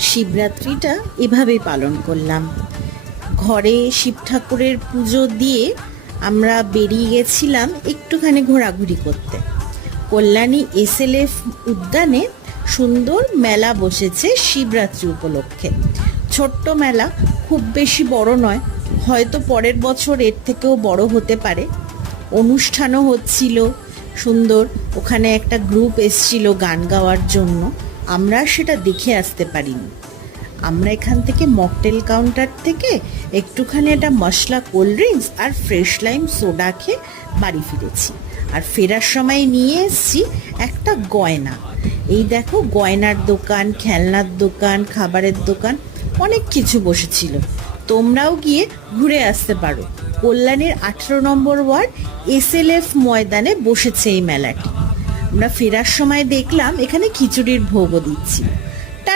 শিবরাত্রিটা এভাবেই পালন করলাম। ঘরে শিব ঠাকুরের পুজো দিয়ে আমরা বেরিয়ে গেছিলাম একটুখানি ঘোরাঘুরি করতে। কল্যাণী SLF উদ্যানে সুন্দর মেলা বসেছে শিবরাত্রি উপলক্ষে। ছোট্ট মেলা, খুব বেশি বড় নয়, হয়তো পরের বছর এর থেকেও বড় হতে পারে। অনুষ্ঠানও হচ্ছিল সুন্দর, ওখানে একটা গ্রুপ এসছিল গান গাওয়ার জন্য, আমরা সেটা দেখে আসতে পারিনি। আমরা এখান থেকে মকটেল কাউন্টার থেকে একটুখানি একটা মশলা কোল্ড ড্রিঙ্কস আর ফ্রেশ লাইম সোডা খেয়ে বাড়ি ফিরেছি। আর ফেরার সময় নিয়ে এসেছি একটা গয়না। এই দেখো, গয়নার দোকান, খেলনার দোকান, খাবারের দোকান, অনেক কিছু বসেছিল। তোমরাও গিয়ে ঘুরে আসতে পারো। কল্যাণীর 18 নম্বর ওয়ার্ড SLF ময়দানে বসেছে এই মেলাটি। আমরা ফেরার সময় দেখলাম এখানে খিচুড়ির ভোগও দিচ্ছি।